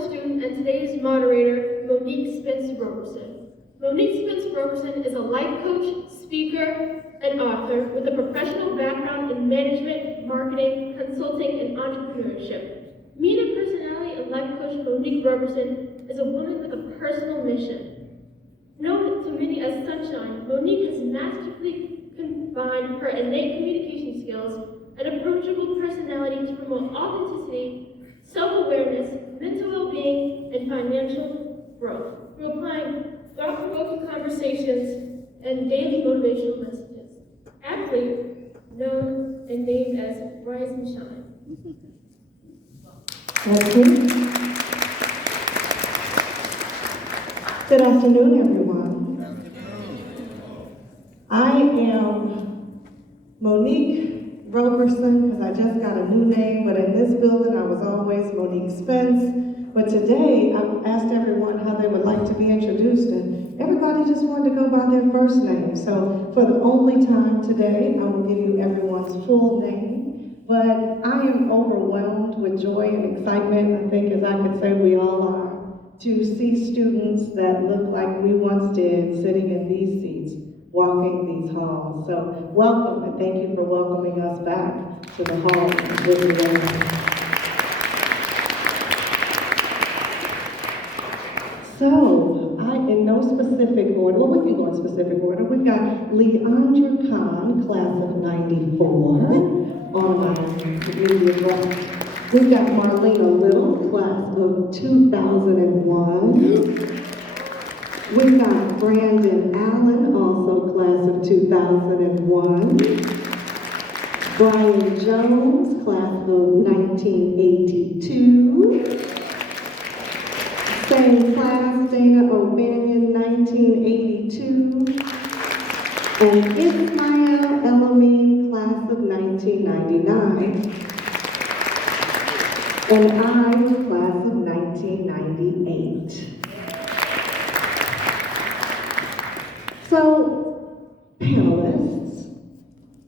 student and today's moderator, Monique Spence-Roberson. Monique Spence-Roberson is a life coach, speaker, and author with a professional background in management, marketing, consulting, and entrepreneurship. Media personality and life coach Monique Roberson is a woman with a personal mission. Known to many as Sunshine, Monique has masterfully combined her innate communication skills and approachable personality to promote authenticity, self-awareness, mental well-being, and financial growth through applying thought-provoking conversations and daily motivational messages. Aptly known and named as Rise and Shine. Thank you. Good afternoon, everyone. I am Monique Roberson, because I just got a new name, but in this building I was always Monique Spence. But today I asked everyone how they would like to be introduced, and everybody just wanted to go by their first name. So for the only time today, I will give you everyone's full name. But I am overwhelmed with joy and excitement, I think, as I could say we all are, to see students that look like we once did sitting in these seats, walking these halls. So welcome, and thank you for welcoming us back to the hall of Whitney Young. So, in no specific order, well, we can go in specific order. We've got Leandra Khan, class of 94, on my immediate right. We've got Marlena Little, class of 2001. We've got Brandon Allen, also class of 2001. Brian Jones, class of 1982. Same class, Dana O'Banion, 1982. And Ismael Elamine, class of 1999. And I, class of 1998. So, panelists,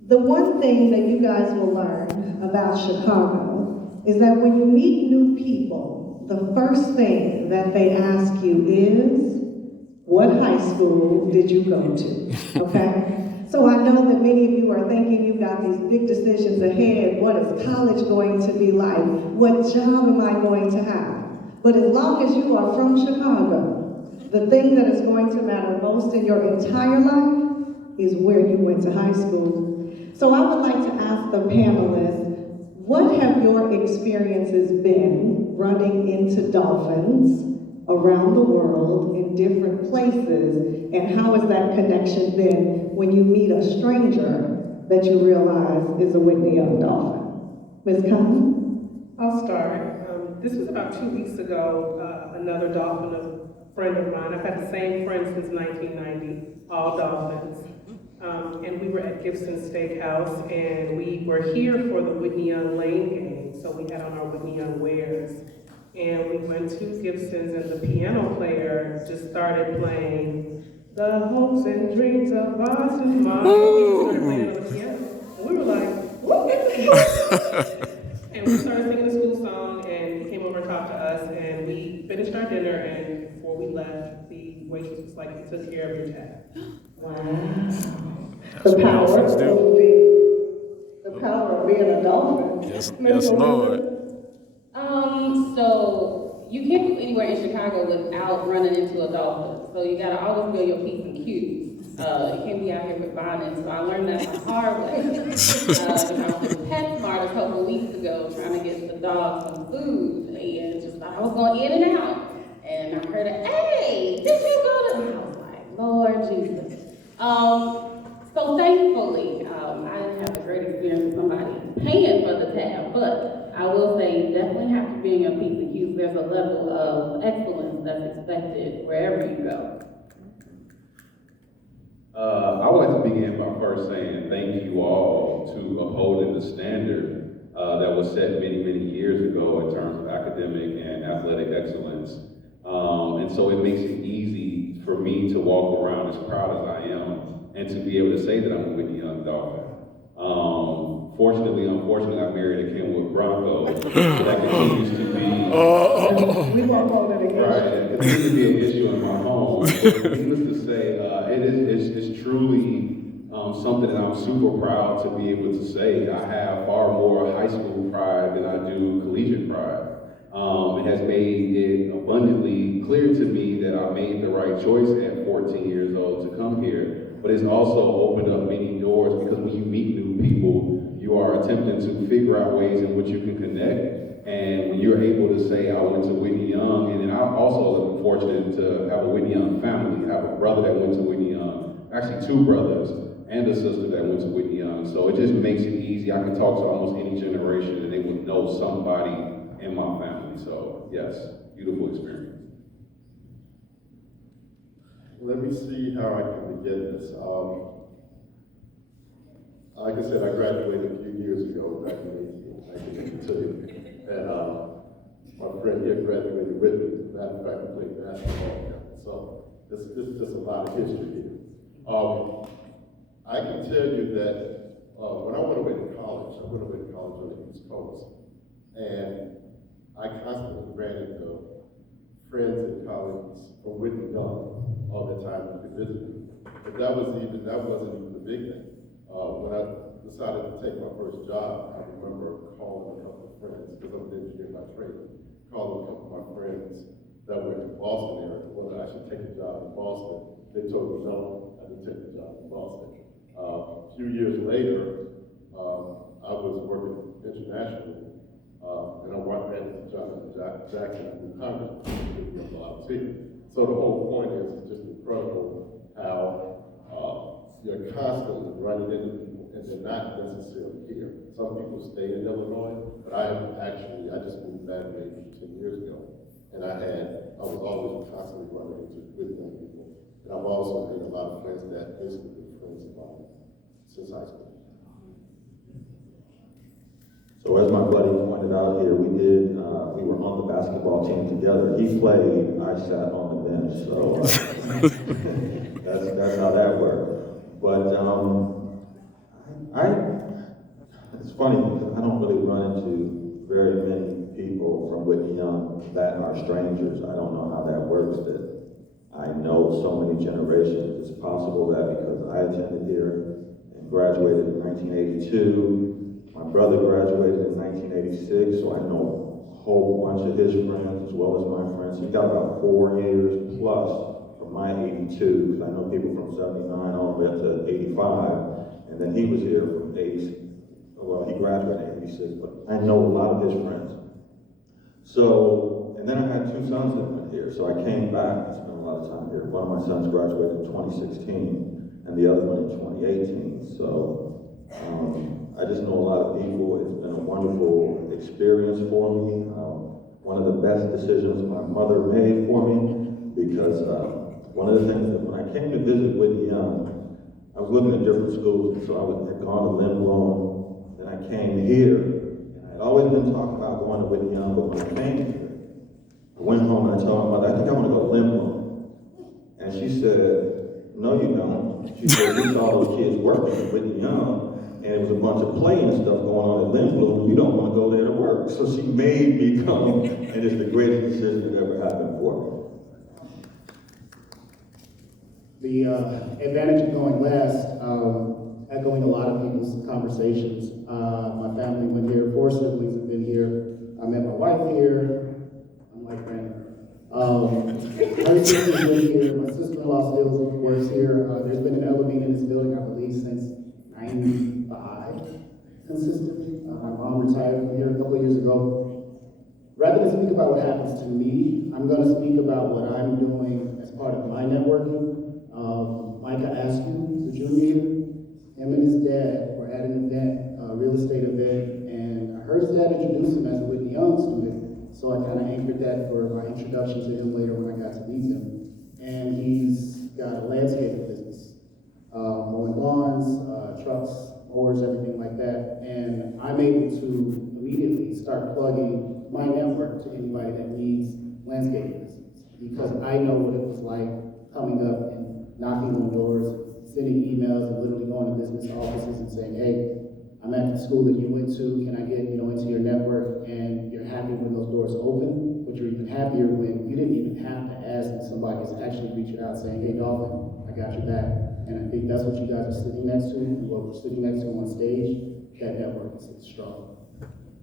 the one thing that you guys will learn about Chicago is that when you meet new people, the first thing that they ask you is, what high school did you go to, okay? So I know that many of you are thinking you've got these big decisions ahead. What is college going to be like? What job am I going to have? But as long as you are from Chicago, the thing that is going to matter most in your entire life is where you went to high school. So I would like to ask the panelists, what have your experiences been running into dolphins around the world in different places, and how has that connection been when you meet a stranger that you realize is a Whitney Young dolphin? Ms. Khan? I'll start. This was about 2 weeks ago. Another dolphin, a friend of mine. I've had the same friend since 1990, all dolphins. And we were at Gibson Steakhouse, and we were here for the Whitney Young Lane game, so we had on our Whitney Young wares. And we went to Gibson's, and the piano player just started playing The Hopes and Dreams of Boston. Mom, he started playing on the piano. And we were like, what is this? And we started singing the school song, and he came over and talked to us, and we finished our dinner, and before we left, the waitress was like, he took care of your tab. Wow. The power of being a dolphin. Yes, Lord. So you can't go anywhere in Chicago without running into a dolphin. So you gotta always be on your P's and Q's. You can't be out here with bonding. So I learned that the hard way. I was at PetSmart a couple of weeks ago trying to get the dog some food, and just thought I was going in and out. And I heard a, hey, did you go to? And I was like, Lord Jesus. So thankfully, I didn't have a great experience with somebody paying for the tab, but I will say you definitely have to be in your P's and Q's. There's a level of excellence that's expected wherever you go. I would like to begin by first saying thank you all to upholding the standard that was set many, many years ago in terms of academic and athletic excellence. And so it makes it easy for me to walk around as proud as I am and to be able to say that I'm a Whitney Young Dolphin. unfortunately, I married a Kenwood Bronco. So that continues to be We won't hold it against you. right. It continues to be an issue in my home. But needless to say, it's truly something that I'm super proud to be able to say. I have far more high school pride than I do collegiate pride. It has made it abundantly clear to me that I made the right choice at 14 years old to come here. But it's also opened up many doors because when you meet new people, you are attempting to figure out ways in which you can connect. And when you're able to say, I went to Whitney Young, and then I also am fortunate to have a Whitney Young family. I have a brother that went to Whitney Young, actually 2 brothers, and a sister that went to Whitney Young. So it just makes it easy. I can talk to almost any generation and they would know somebody in my family. So yes, beautiful experience. Let me see how I can begin this. Like I said, I graduated a few years ago, back in 1982. And my friend here graduated with me. As a matter of fact, we played basketball together. So this is just a lot of history here. I can tell you that when I went away to college, on the East Coast. And I constantly ran into friends and colleagues from Whitney Young all the time who could visit me. But that wasn't even the big thing. When I decided to take my first job, I remember calling a couple of friends, because I'm an engineer by trade, calling a couple of my friends that were in the Boston area, whether I should take a job in Boston. They told me no, I didn't take the job in Boston. A few years later, I was working internationally, and I ran into Jonathan Jackson in Congress while I was here. So the whole point is, it's just incredible how you're constantly running into people, and they're not necessarily here. Some people stay in Illinois, but I just moved back maybe 10 years ago, and I was always constantly running into good young people. And I've also made a lot of friends that basically been friends of mine since high school. So as my buddy pointed out here, we were on the basketball team together. He played, I sat on the bench, so that's how that worked. But it's funny because I don't really run into very many people from Whitney Young that are strangers. I don't know how that works, that I know so many generations. It's possible that because I attended here and graduated in 1982, my brother graduated in 1986, so I know a whole bunch of his friends as well as my friends. He got about 4 years plus from my 82, because I know people from 79 all the way up to 85, and then he was here from 80. Well, he graduated in 86, but I know a lot of his friends. So, and then I had 2 sons that went here, so I came back and spent a lot of time here. One of my sons graduated in 2016, and the other one in 2018, so I just know a lot of people. It's been a wonderful experience for me. One of the best decisions my mother made for me, because one of the things that when I came to visit Whitney Young, I was looking at different schools, and so I had gone to Limblom, then I came here, and I'd always been talking about going to Whitney Young, but when I came here, I went home and I told my mother, I think I want to go to Limblom. And she said, no you don't. She said, we saw those kids working at Whitney Young, and there was a bunch of playing and stuff going on at Limblom, you don't want to go there to work. So she made me come, and it's the greatest decision that ever happened for me. The advantage of going last, echoing a lot of people's conversations. My family went here, 4 siblings have been here. I met my wife here, unlike Brandon. My sister's been here, my sister-in-law still works here. There's been an elevator in this building, I believe, since 95, consistently. My mom retired from here a couple of years ago. Rather than speak about what happens to me, I'm going to speak about what I'm doing as part of my networking. Micah Askew is a junior here. Him and his dad were at an event, a real estate event, and I heard his dad introduce him as a Whitney Young student, so I kind of anchored that for my introduction to him later when I got to meet him. And he's got a landscaping business, mowing lawns, trucks, mowers, everything like that. And I'm able to immediately start plugging my network to anybody that needs landscaping business, because I know what it was like coming up and knocking on doors, sending emails, and literally going to business offices and saying, hey, I'm at the school that you went to? Can I get, into your network? And you're happy when those doors open, but you're even happier when you didn't even have to ask and somebody's actually reaching out saying, hey, Dolphin, I got your back. And I think that's what you guys are sitting next to, and what we're sitting next to on stage. That network is strong.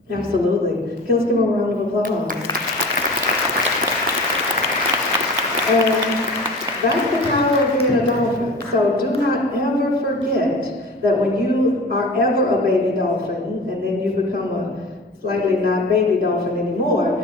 Absolutely. Let's give a round of applause. And that's the power of being a dolphin. So do not ever forget that when you are ever a baby dolphin, and then you become a slightly not baby dolphin anymore,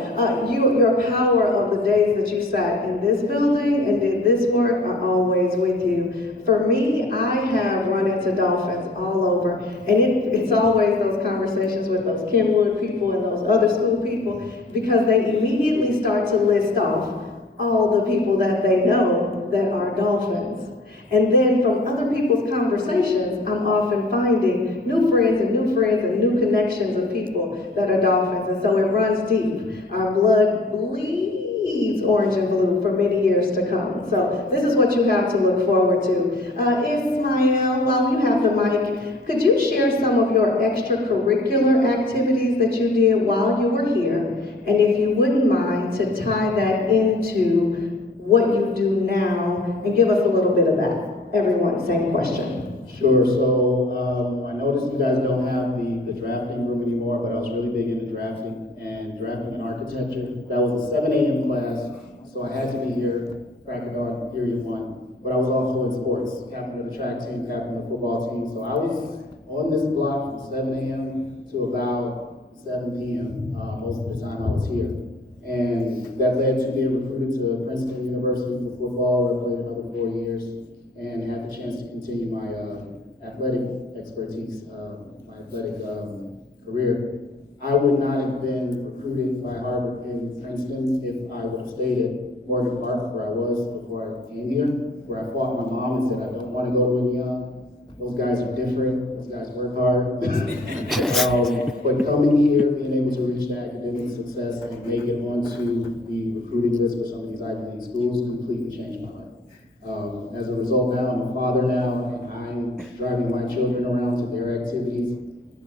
your power of the days that you sat in this building and did this work are always with you. For me, I have run into dolphins all over, and it's always those conversations with those Kenwood people and those other school people, because they immediately start to list off all the people that they know that are dolphins. And then from other people's conversations, I'm often finding new friends and new friends and new connections of people that are dolphins. And so it runs deep. Our blood bleeds orange and blue for many years to come. So this is what you have to look forward to. Ismael, while you have the mic, could you share some of your extracurricular activities that you did while you were here? And if you wouldn't mind to tie that into what you do now, and give us a little bit of that. Everyone, same question. Sure, so I noticed you guys don't have the drafting room anymore, but I was really big into drafting and architecture. That was a 7 a.m. class, so I had to be here, crack it on period 1. But I was also in sports, captain of the track team, captain of the football team, so I was on this block from 7 a.m. to about 7 p.m. Most of the time I was here. And that led to being recruited to Princeton University for football, where I played another 4 years, and had the chance to continue my athletic expertise, my athletic career. I would not have been recruited by Harvard and Princeton if I would have stayed at Morgan Park, where I was before I came here, where I fought my mom and said, I don't want to go to Whitney Young. Those guys are different. Those guys work hard. But coming here, being able to reach that academic success and make it onto the recruiting list for some of these Ivy League schools completely changed my life. As a result now, I'm a father now, and I'm driving my children around to their activities.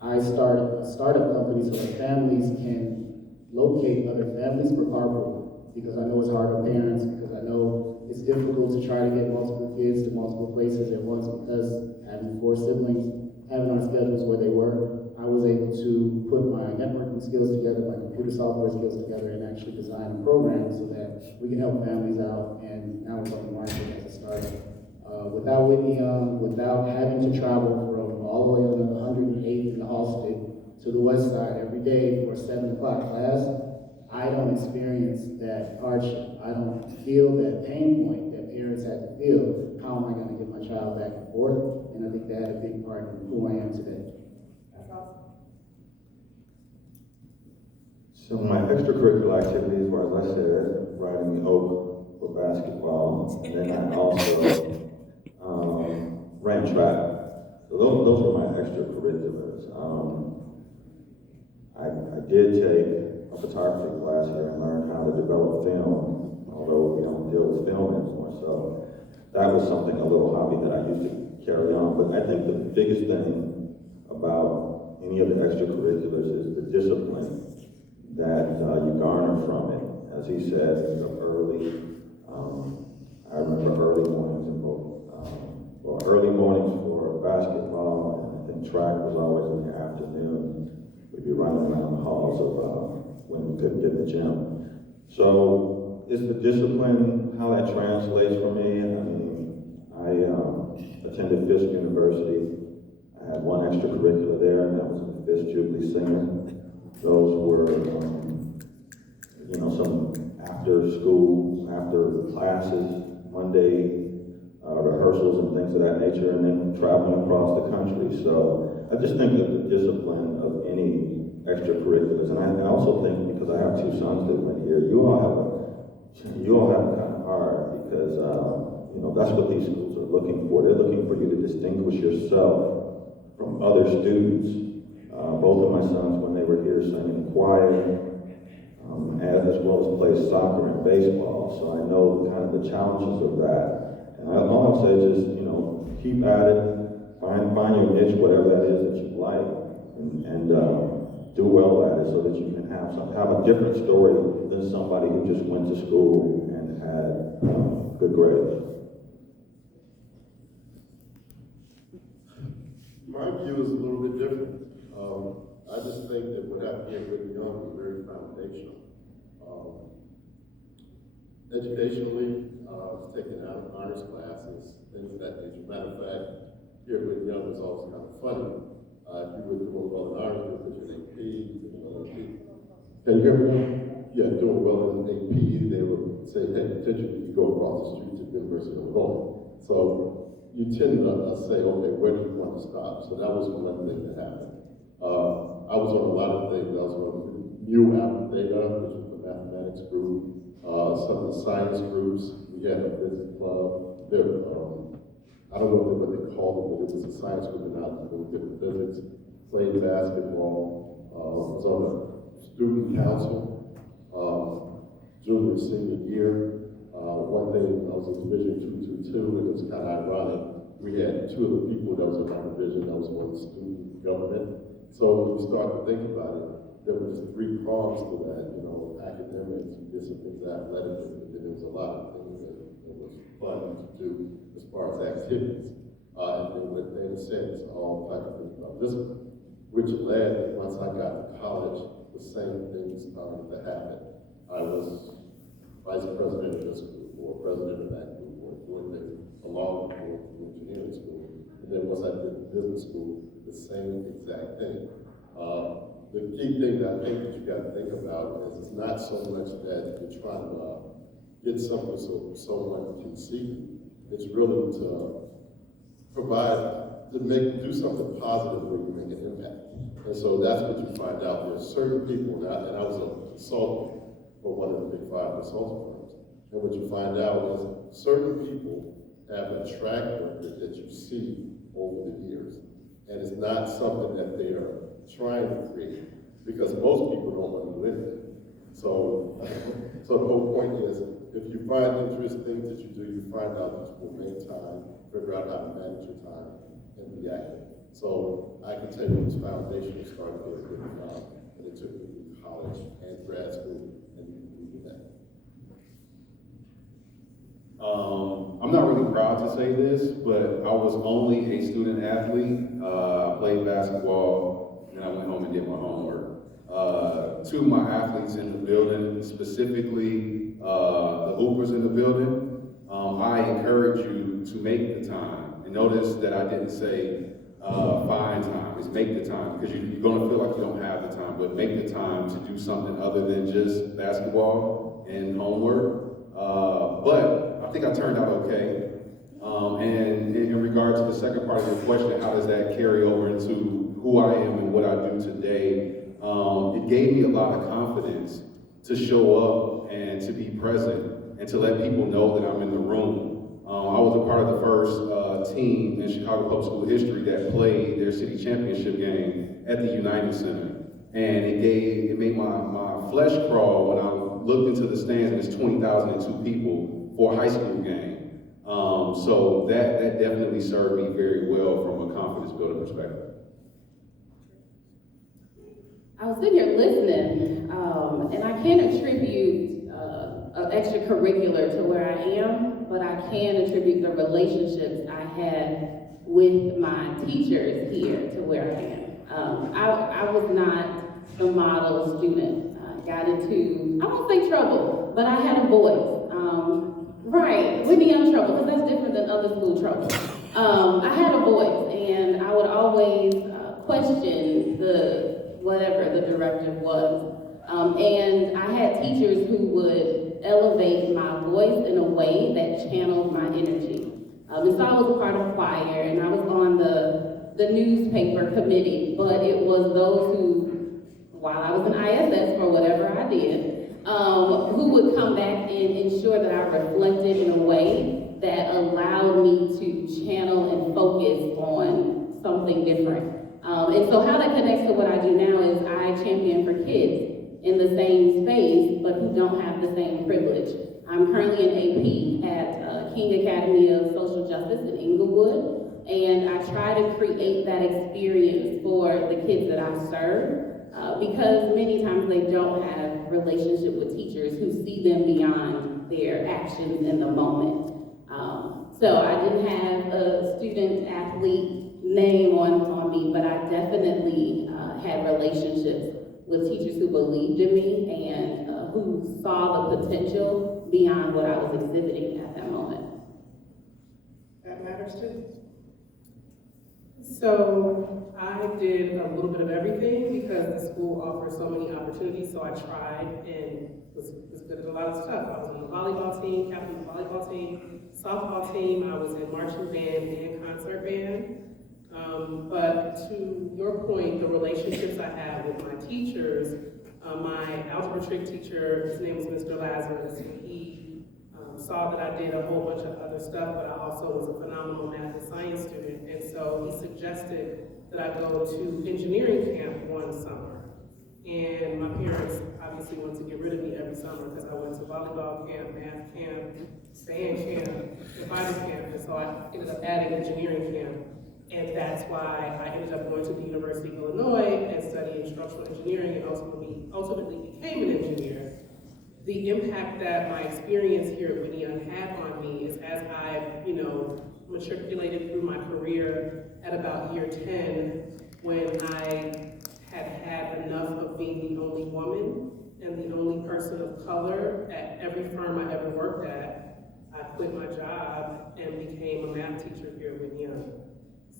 I started a startup company so that families can locate other families for carpool, because I know it's hard on parents, because I know it's difficult to try to get multiple kids to multiple places at once, because having 4 siblings, having our schedules where they were, I was able to put my networking skills together, my computer software skills together, and actually design a program so that we can help families out, and now it's on the market as a startup. Without Whitney Young, without having to travel from all the way on the 108th in the Halsted to the west side every day for a 7 o'clock class, I don't experience that hardship. I don't feel that pain point that parents had to feel. How am I going to get my child back and forth? And I think that had a big part in who I am today. That's awesome. So my extracurricular activities were, as I said, riding the oak for basketball, and then I also ran track. So those were my extracurriculars. I did take a photography class here and learned how to develop film, although we don't deal with film anymore. So that was something, a little hobby that I used to carry on. But I think the biggest thing about any of the extracurriculars is the discipline that you garner from it. As he said, early, I remember early mornings in both, early mornings for basketball, and I think track was always in the afternoon. We'd be running around the halls of when we couldn't get in the gym. So it's the discipline, how that translates for me. I mean, I attended Fisk University. I had one extracurricular there, and that was the Fisk Jubilee Singer. Those were, some after school, after classes, Monday rehearsals and things of that nature, and then traveling across the country. So I just think that the discipline of any extracurriculars, and I also think, because I have 2 sons that went here, you all have it kind of hard, because that's what these schools are looking for. They're looking for you to distinguish yourself from other students. Both of my sons, when they were here, sang in the choir, as well as play soccer and baseball. So I know kind of the challenges of that. And all I'll say is just, keep at it, find your niche, whatever that is that you like, and do well at it so that you can have a different story than somebody who just went to school and had good grades. My view is a little bit different. I just think that what happened here at Whitney Young was very foundational. Educationally, taking out honors classes, things of that nature. Matter of fact, here at Whitney Young was always kind of funny. If you were doing well in honors, you put your AP, doing well in AP. Can you hear me? Yeah, doing well in AP, they would say, hey, potentially you go across the street to the University of Illinois. So you tend to say, okay, where do you want to stop? So that was one thing that happened. I was on a lot of things. I was on Mu Alpha Theta, which was the mathematics group, some of the science groups. We had a physics club. There, I don't know what they called it, but it was a science group and not doing different physics. Played basketball. Was on a student council, junior, senior year. One thing, I was in Division 222, and it was kind of ironic. We had two of the people that was in our division that was on student government. So when you start to think about it, there were just three prongs to that, you know, academics, you did some things athletically, and then there was a lot of things that was fun to do as far as activities. And then with things since, all type of things about discipline, which led that once I got to college, the same things started to happen. I was vice president of this group, or president of that group, or doing things along with the engineering school. And then once I did the business school, the same exact thing. The key thing that I think that you got to think about is it's not so much that you're trying to get something so someone can see you. It's really to provide, do something positive where you make an impact. And so that's what you find out. There's certain people, and I was a consultant for one of the big 5 consulting firms. And what you find out is certain people have a track record that you see over the years. And it's not something that they are trying to create, because most people don't want to do anything. So, so the whole point is, if you find interesting things that you do, you find out that you will make time, figure out how to manage your time, and be active. So I can tell you it was foundational starting there with and it took me through college and grad school, and we did that. I'm not really proud to say this, but I was only a student athlete. I played basketball, and I went home and did my homework. Two of my athletes in the building, specifically the hoopers in the building, I encourage you to make the time. And notice that I didn't say find time, it's make the time, because you're gonna feel like you don't have the time, but make the time to do something other than just basketball and homework. But I think I turned out okay. And in regard to the second part of your question, how does that carry over into who I am and what I do today? It gave me a lot of confidence to show up and to be present and to let people know that I'm in the room. I was a part of the first team in Chicago Public School history that played their city championship game at the United Center. And it made my flesh crawl when I looked into the stands and it's 20,002 people for a high school game. So that definitely served me very well from a confidence building perspective. I was sitting here listening, and I can't attribute an extracurricular to where I am, but I can attribute the relationships I had with my teachers here to where I am. I was not the model student. I got into, I won't say trouble, but I had a voice. Right, Whitney Young trouble, because that's different than other school trouble. I had a voice, and I would always question whatever the directive was. And I had teachers who would elevate my voice in a way that channeled my energy. And so I was a part of choir, and I was on the newspaper committee, but it was those who, while I was in ISS for whatever I did, who would come back and ensure that I reflected in a way that allowed me to channel and focus on something different. And so how that connects to what I do now is I champion for kids in the same space, but who don't have the same privilege. I'm currently an AP at King Academy of Social Justice in Inglewood, And I try to create that experience for the kids that I serve, because many times they don't have relationship with teachers who see them beyond their actions in the moment. So I didn't have a student athlete name on me, but I definitely had relationships with teachers who believed in me and who saw the potential beyond what I was exhibiting at that moment. That matters too. So I did a little bit of everything because the school offers so many opportunities, so I tried and was good at a lot of stuff. I was on the volleyball team, captain of the volleyball team, softball team, I was in marching band and concert band. But to your point, the relationships I have with my teachers, my algebra trig teacher, his name was Mr. Lazarus, and he saw that I did a whole bunch of other stuff, but I also was a phenomenal math and science student, and so he suggested that I go to engineering camp one summer. And my parents obviously wanted to get rid of me every summer because I went to volleyball camp, math camp, band camp, and Bible camp, and so I ended up adding engineering camp. And that's why I ended up going to the University of Illinois and studying structural engineering and ultimately became an engineer. The impact that my experience here at Whitney Young had on me is as I've, matriculated through my career at about year 10, when I had enough of being the only woman and the only person of color at every firm I ever worked at, I quit my job and became a math teacher here at Whitney Young,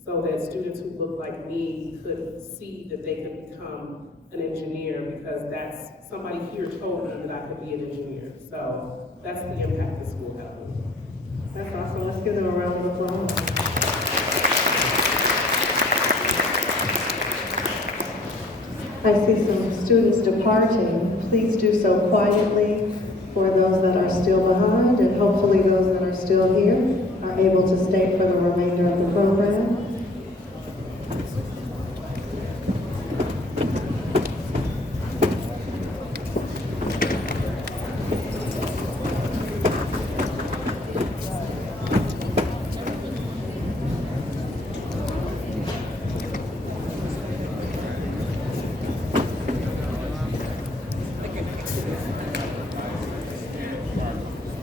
so that students who look like me could see that they could become an engineer, because that's, somebody here told me that I could be an engineer. So that's the impact the school had on me. That's awesome. Let's give them a round of applause. I see some students departing. Please do so quietly for those that are still behind, and hopefully those that are still here are able to stay for the remainder of the program.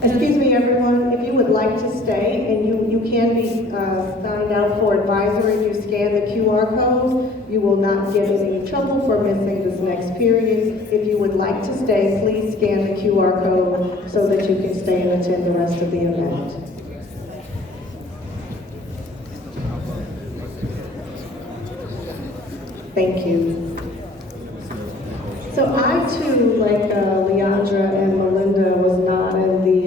Excuse me, everyone, if you would like to stay, and you can be signed out for advisory, if you scan the QR code, you will not get in any trouble for missing this next period. If you would like to stay, please scan the QR code so that you can stay and attend the rest of the event. Thank you. So I too, like Leandra and Melinda, was not in the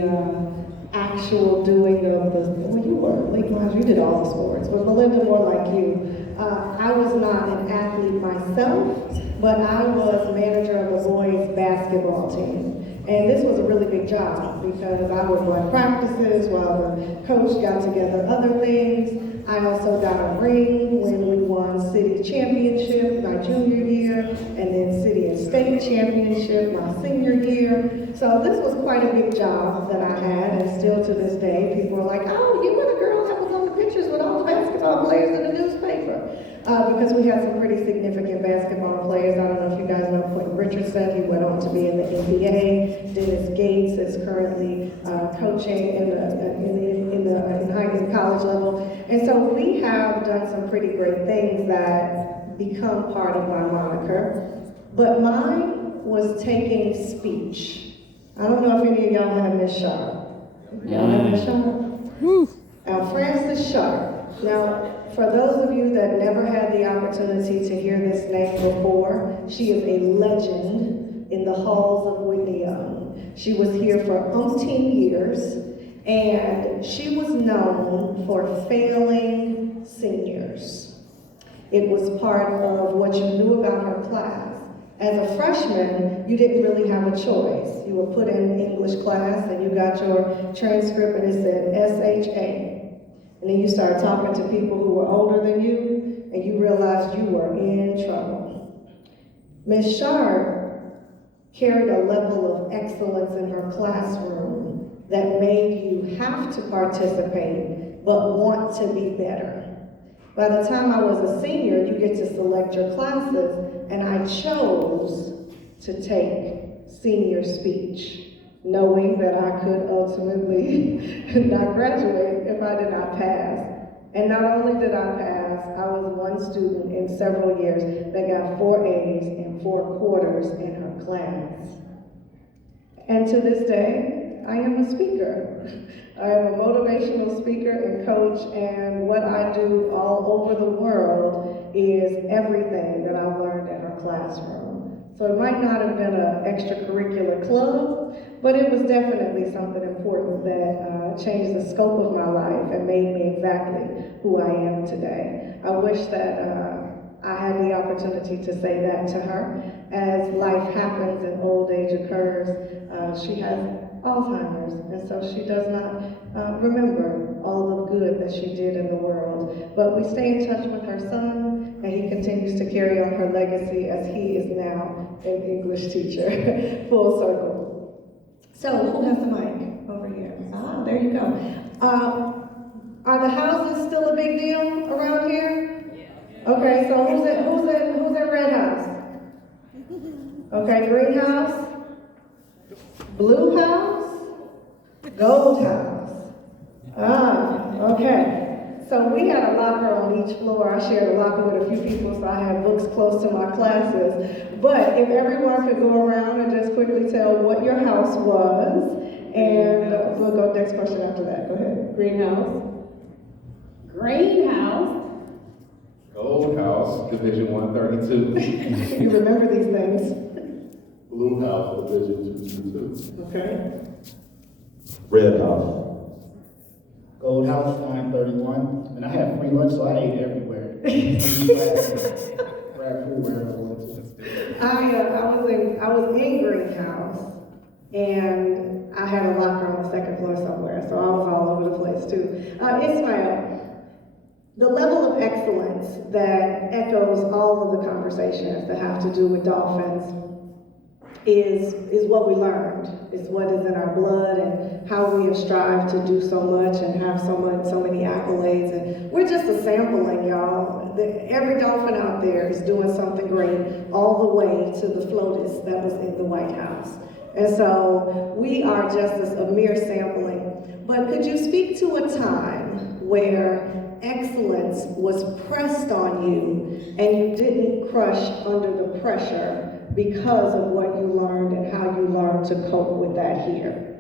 actual doing of the, well, you were, Leandra, you did all the sports, but Melinda more like you. I was not an athlete myself, but I was manager of the boys basketball team. And this was a really big job because I would run practices while the coach got together other things. I also got a ring when we won city championship my junior year, and then city and state championship my senior year. So this was quite a big job that I had, and still to this day, people are like, oh, you were the girl that was on the pictures with all the basketball players in the newspaper. Because we had some pretty significant basketball players. I don't know if you guys know Quentin Richardson. He went on to be in the NBA. Dennis Gates is currently coaching in college level. And so we have done some pretty great things that become part of my moniker. But mine was taking speech. I don't know if any of y'all have Miss Sharp. Y'all have Miss Sharp? Frances Sharp. Now, for those of you that never had the opportunity to hear this name before, she is a legend in the halls of Whitney Young. She was here for umpteen years, and she was known for failing seniors. It was part of what you knew about her class. As a freshman, you didn't really have a choice. You were put in English class, and you got your transcript, and it said SHA. And then you started talking to people who were older than you, and you realized you were in trouble. Ms. Sharp carried a level of excellence in her classroom that made you have to participate, but want to be better. By the time I was a senior, you get to select your classes, and I chose to take senior speech, knowing that I could ultimately not graduate if I did not pass. And not only did I pass, I was one student in several years that got 4 A's and 4 quarters in her class. And to this day, I am a speaker. I am a motivational speaker and coach, and what I do all over the world is everything that I learned in her classroom. So it might not have been an extracurricular club, but it was definitely something important that changed the scope of my life and made me exactly who I am today. I wish that I had the opportunity to say that to her. As life happens and old age occurs, she has Alzheimer's, and so she does not remember all the good that she did in the world. But we stay in touch with her son, and he continues to carry on her legacy as he is now an English teacher, full circle. So who has the mic over here? Ah, there you go. Are the houses still a big deal around here? Okay, so who's at Red House? Okay, Green House, Blue House, Gold House. Ah, okay. So we had a locker on each floor. I shared a locker with a few people, so I had books close to my classes. But if everyone could go around and just quickly tell what your house was, and we'll go next question after that. Go ahead. Greenhouse. Greenhouse. Gold House, Division 132. You remember these things. Blue House, Division 222. Okay. Red House. Gold House, 931, and I had free lunch, so I ate everywhere. Grab food wherever I wanted to. I was in Greenhouse, and I had a locker on the second floor somewhere, so I was all over the place too. Ismail, the level of excellence that echoes all of the conversations that have to do with dolphins is what we learned. It's what is in our blood and how we have strived to do so much and have so many accolades. And we're just a sampling, y'all. Every dolphin out there is doing something great, all the way to the FLOTUS that was in the White House. And so we are just a mere sampling. But could you speak to a time where excellence was pressed on you and you didn't crush under the pressure because of what you learned and how you learned to cope with that here?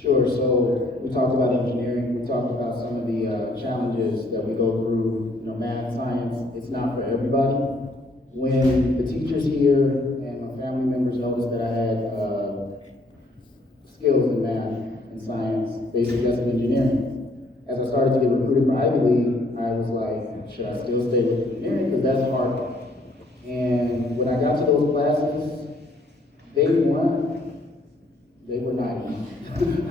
Sure, so we talked about engineering, we talked about some of the challenges that we go through, math, science, it's not for everybody. When the teachers here and my family members noticed that I had skills in math and science, they suggested engineering. As I started to get recruited for Ivy League, I was like, should I still stay with engineering? Because that's hard. And when I got to those classes, they were not easy.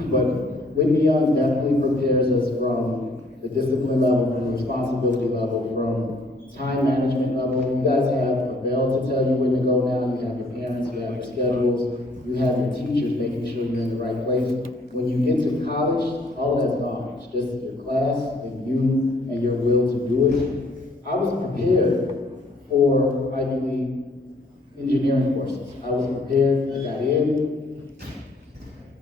But Whitney Young definitely prepares us from the discipline level, from the responsibility level, from time management level. You guys have a bell to tell you when to go now. You have your parents, you have your schedules, you have your teachers making sure you're in the right place. When you get to college, all that's gone. It's just your class and you and your will to do it. I was prepared for Ivy League engineering courses. I was prepared, I got in.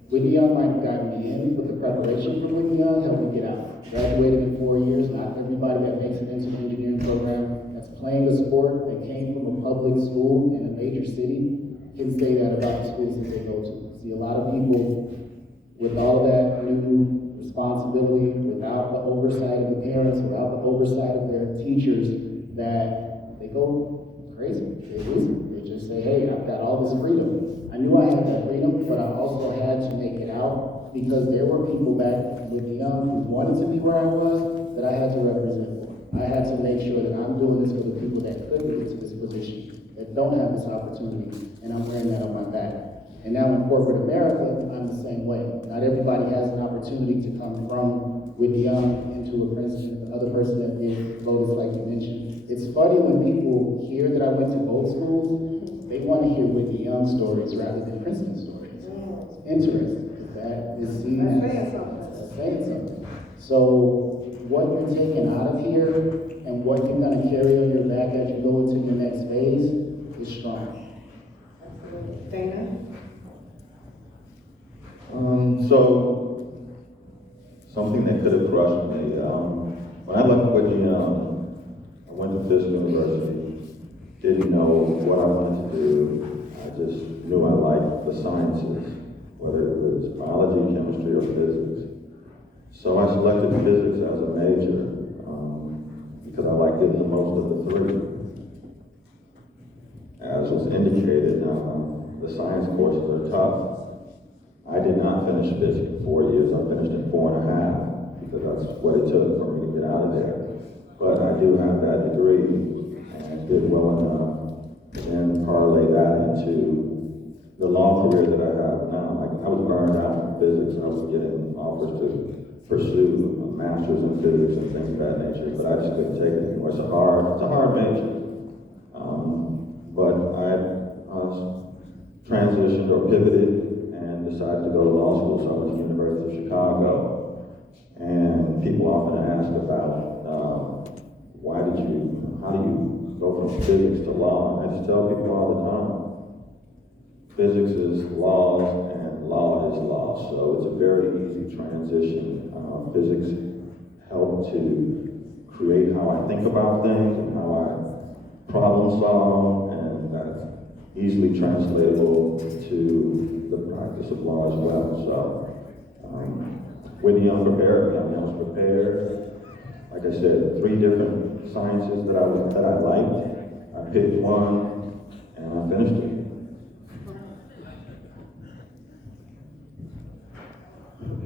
Whitney Young might have gotten me in, but the preparation for Whitney Young helped me get out. Graduated in 4 years. Not everybody that makes it into an engineering program that's playing a sport that came from a public school in a major city can say that about the schools that they go to. See a lot of people with all that new responsibility, without the oversight of the parents, without the oversight of their teachers, that they go crazy. They lose it. They just say, hey, I've got all this freedom. I knew I had that freedom, but I also had to make it out because there were people back with the young who wanted to be where I was that I had to represent. I had to make sure that I'm doing this for the people that couldn't get to this position, that don't have this opportunity, and I'm wearing that on my back. And now in corporate America, I'm the same way. Not everybody has an opportunity to come from Whitney Young into a Princeton, another person that did Lotus, like you mentioned. It's funny when people hear that I went to both schools, they want to hear Whitney Young stories rather than Princeton stories. It's interesting, because that is seen as saying something. So what you're taking out of here and what you're gonna carry on your back as you go into your next phase is strong. Dana? So, something that could have crushed me. When I left Whitney Young, I went to Fisk University, didn't know what I wanted to do. I just knew I liked the sciences, whether it was biology, chemistry, or physics. So I selected physics as a major because I liked it the most of the three. As was indicated, the science courses are tough. I did not finish physics in 4 years. I finished in 4.5 because that's what it took for me to get out of there. But I do have that degree and did well enough to then parlay that into the law career that I have now. Like, I was burned out in physics and I was getting offers to pursue a master's in physics and things of that nature, but I just couldn't take it anymore. It's a hard major. But I transitioned or pivoted and decided to go to law school, so I went to the University of Chicago. And people often ask about how do you go from physics to law? And I just tell people all the time, physics is laws and law is law, so it's a very easy transition. Physics helped to create how I think about things and how I problem solve, and that's easily translatable to the practice of law as well. So, Whitney Young prepared me. I was prepared. Like I said, 3 different sciences that I liked. I picked one, and I finished it.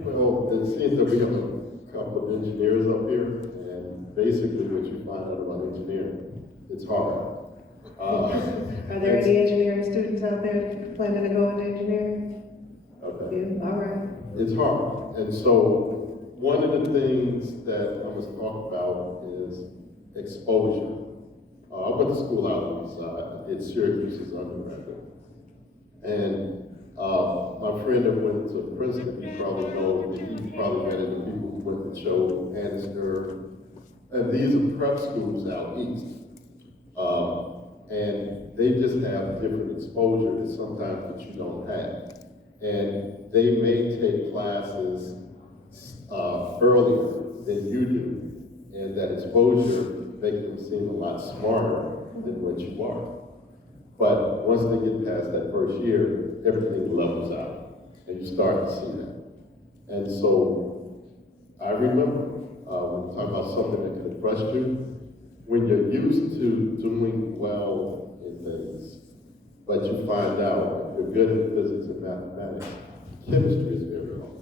Well, it seems that we have a couple of engineers up here, and basically what you find out about engineering, it's hard. Are there any engineering students out there planning to go into engineering? Okay. Yeah, all right. It's hard. And so one of the things that I was talking about is exposure. I went to school out on the side. I did Syracuse's undergraduate. And my friend that went to Princeton, he probably knows, he probably ran into people who went to Cho, Anniston, and these are prep schools out east. And they just have different exposure that sometimes that you don't have. And they may take classes earlier than you do, and that exposure makes them seem a lot smarter than what you are. But once they get past that first year, everything levels out, and you start to see that. And so I remember when we talk about something that can trust you, when you're used to doing well in things, but you find out you're good at physics and mathematics, chemistry is very hard,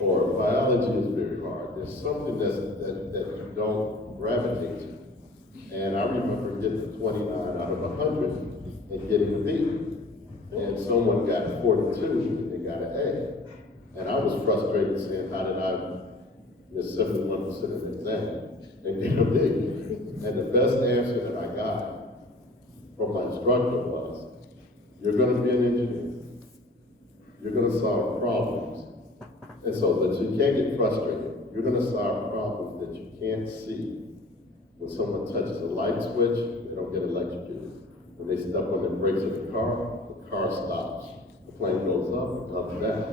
or biology is very hard. There's something that you don't gravitate to. And I remember getting 29 out of 100 and getting a B. And someone got 42 and they got an A. And I was frustrated saying, how did I miss 71% of the exam and get a B? And the best answer that I got from my instructor was, you're going to be an engineer. You're going to solve problems. And so that you can't get frustrated. You're going to solve problems that you can't see. When someone touches a light switch, they don't get electrocuted. When they step on the brakes of the car stops. The plane goes up, it comes down.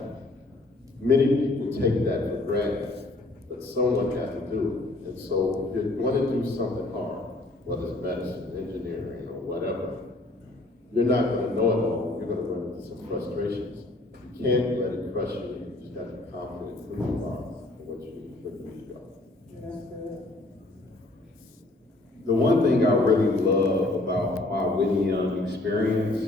Many people take that for granted, but someone has to do it. And so if you're going to do something hard, whether it's medicine, engineering, or whatever, you're not going to know it all. You're going to run into some frustrations. You can't let it crush you. You just got to be confident in who you are and what you need to go. That's good. The one thing I really love about my Whitney Young experience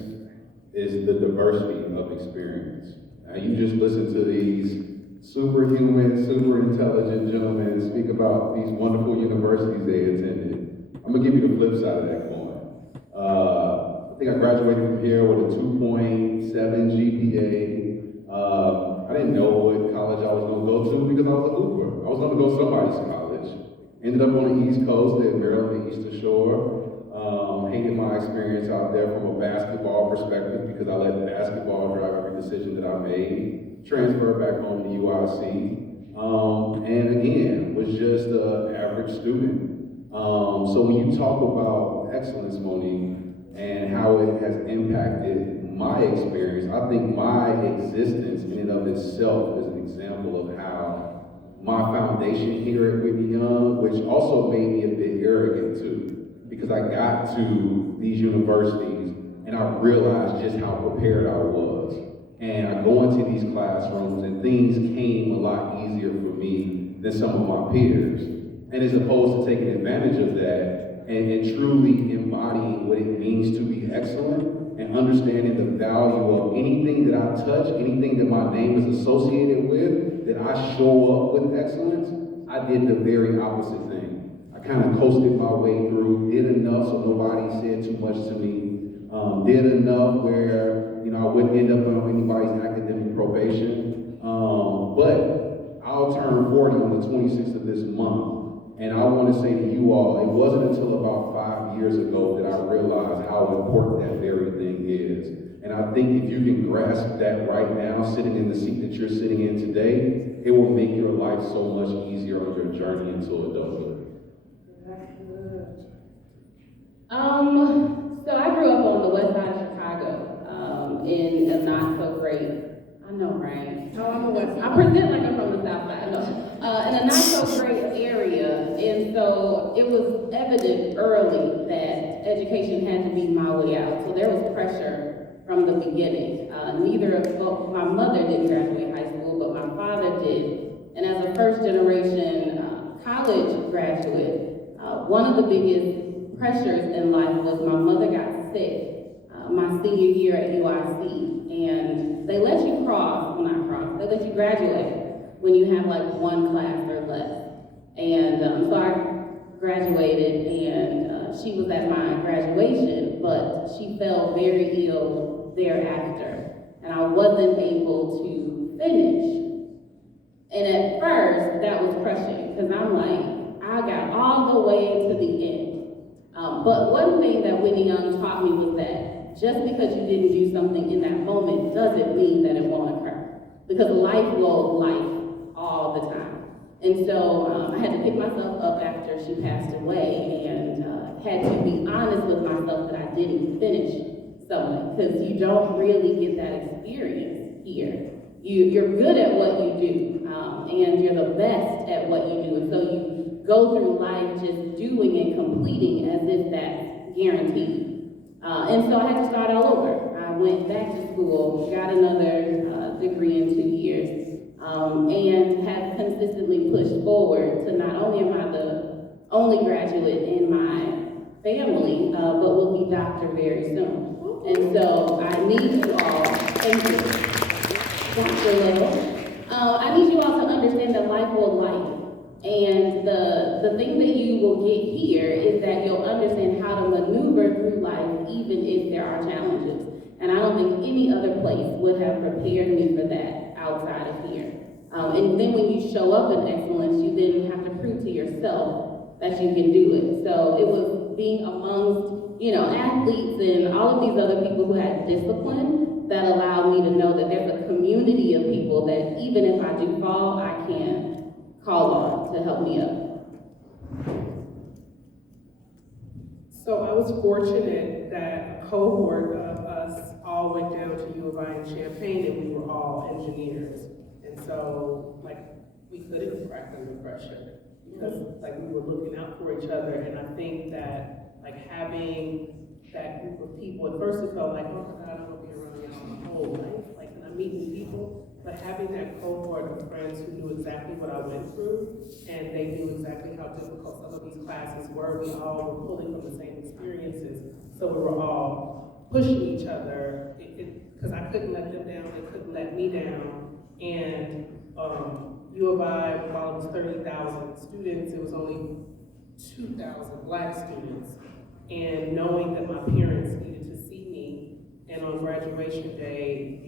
is the diversity of experience. Now, you just listen to these superhuman, super intelligent gentlemen speak about these wonderful universities they attended. I'm gonna give you the flip side of that coin. I think I graduated from here with a 2.7 GPA. I didn't know what college I was gonna go to because I was a hooper. I was gonna go somebody's college. Ended up on the East Coast at Maryland Eastern Shore. Hated my experience out there from a basketball perspective because I let basketball drive every decision that I made. Transferred back home to UIC. And again, was just an average student. So when you talk about excellence, Monique, and how it has impacted my experience, I think my existence in and of itself is an example of how my foundation here at Whitney Young, which also made me a bit arrogant too, because I got to these universities and I realized just how prepared I was. And I go into these classrooms and things came a lot easier for me than some of my peers. And as opposed to taking advantage of that and truly embodying what it means to be excellent and understanding the value of anything that I touch, anything that my name is associated with, that I show up with excellence, I did the very opposite thing. I kind of coasted my way through, did enough so nobody said too much to me, did enough where I wouldn't end up on anybody's academic probation. But I'll turn 40 on the 26th of this month. And I want to say to you all, it wasn't until about 5 years ago that I realized how important that very thing is. And I think if you can grasp that right now, sitting in the seat that you're sitting in today, it will make your life so much easier on your journey into adulthood. So I grew up on the west side of Chicago, in a not so great, I know, right? No, I'm a west. I present like I'm from the south side, no. In a not so great area, and so it was evident early that education had to be my way out. So there was pressure from the beginning. My mother didn't graduate high school, but my father did. And as a first generation college graduate, one of the biggest pressures in life was my mother got sick my senior year at UIC, and they let you they let you graduate when you have like one class or less. And so I graduated, and she was at my graduation, but she fell very ill thereafter, and I wasn't able to finish. And at first, that was crushing, because I'm like, I got all the way to the end. But one thing that Whitney Young taught me was that just because you didn't do something in that moment doesn't mean that it won't occur. Because life will life all the time. And so I had to pick myself up after she passed away, and had to be honest with myself that I didn't finish something, because you don't really get that experience here. You're good at what you do, and you're the best at what you do. And so you go through life just doing and completing as if that's guaranteed. And so I had to start all over. I went back to school, got another degree in 2 years, and have consistently pushed forward to not only am I the only graduate in my family, but will be doctor very soon. And so I need you all, thank you, Dr. Little. I need you all to understand that life will life. And the thing that you will get here is that you'll understand how to maneuver through life even if there are challenges. And I don't think any other place would have prepared me for that outside of here. And then when you show up in excellence, you then have to prove to yourself that you can do it. So it was being amongst, athletes and all of these other people who had discipline that allowed me to know that there's a community of people that even if I do fall, I can call on to help me up. So I was fortunate that a cohort of us all went down to U of I in Champaign, and we were all engineers. And so, we couldn't crack under pressure because, we were looking out for each other. And I think that, having that group of people, at first it felt like, oh my God, I'm gonna be around y'all my whole life. Can I meet new people? But having that cohort of friends who knew exactly what I went through, and they knew exactly how difficult some of these classes were, we all were pulling from the same experiences, so we were all pushing each other, because I couldn't let them down, they couldn't let me down, and U of I, while it was 30,000 students, it was only 2,000 Black students, and knowing that my parents needed to see me, and on graduation day,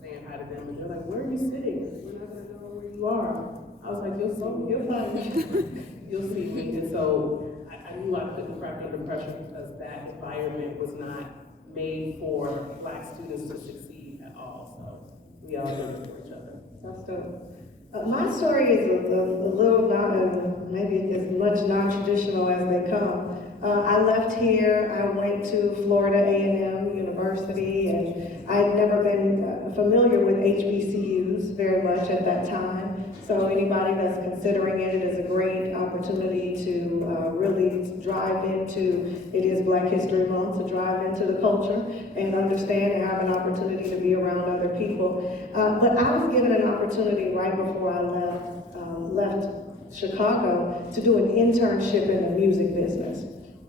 saying hi to them, and they're like, where are you sitting? We're not gonna know where you are. I was like, you'll see me, you'll find me. You'll see me. And so I knew I couldn't crack under pressure because that environment was not made for Black students to succeed at all. So we all did it for each other. That's dope. My story is a little not, maybe as much non-traditional as they come. I left here, I went to Florida A&M University, and I'd never been familiar with HBCUs very much at that time. So anybody that's considering it is a great opportunity to really drive into, it is Black History Month, to drive into the culture and understand and have an opportunity to be around other people. But I was given an opportunity right before I left Chicago to do an internship in the music business.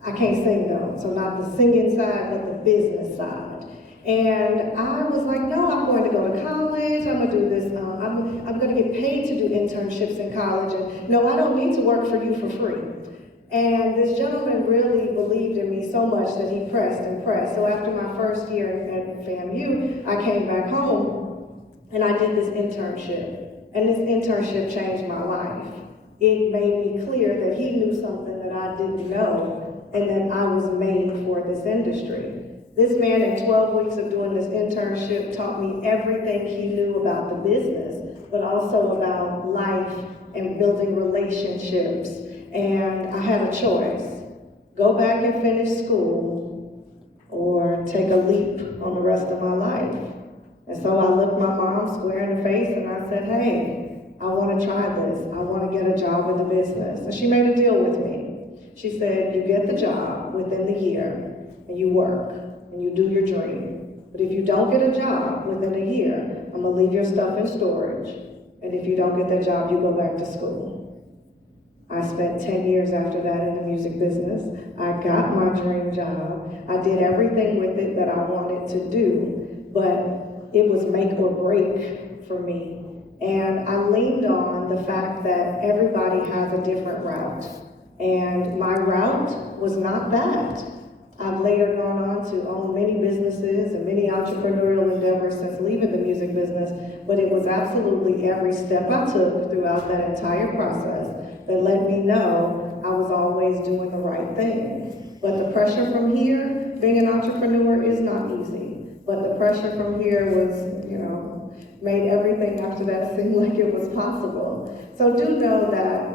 I can't sing though, so not the singing side, but the business side. And I was like, no, I'm going to go to college, I'm gonna do this, I'm gonna get paid to do internships in college, and no, I don't need to work for you for free. And this gentleman really believed in me so much that he pressed and pressed. So after my first year at FAMU, I came back home and I did this internship. And this internship changed my life. It made me clear that he knew something that I didn't know, and that I was made for this industry. This man, in 12 weeks of doing this internship, taught me everything he knew about the business, but also about life and building relationships. And I had a choice: go back and finish school, or take a leap on the rest of my life. And so I looked my mom square in the face and I said, hey, I want to try this. I want to get a job with the business. And she made a deal with me. She said, you get the job within the year, and you work, and you do your dream. But if you don't get a job within a year, I'm gonna leave your stuff in storage. And if you don't get that job, you go back to school. I spent 10 years after that in the music business. I got my dream job. I did everything with it that I wanted to do, but it was make or break for me. And I leaned on the fact that everybody has a different route. And my route was not that. I've later gone on to own many businesses and many entrepreneurial endeavors since leaving the music business, but it was absolutely every step I took throughout that entire process that let me know I was always doing the right thing. But the pressure from here, being an entrepreneur, is not easy. But the pressure from here was, made everything after that seem like it was possible. So do know that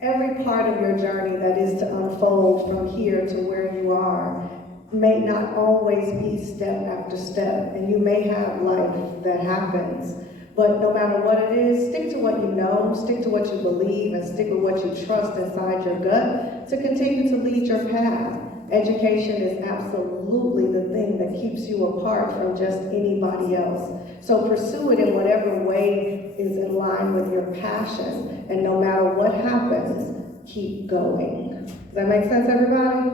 every part of your journey that is to unfold from here to where you are may not always be step after step, and you may have life that happens. But no matter what it is, stick to what you know, stick to what you believe, and stick with what you trust inside your gut to continue to lead your path. Education is absolutely the thing that keeps you apart from just anybody else. So pursue it in whatever way is in line with your passion. And no matter what happens, keep going. Does that make sense, everybody?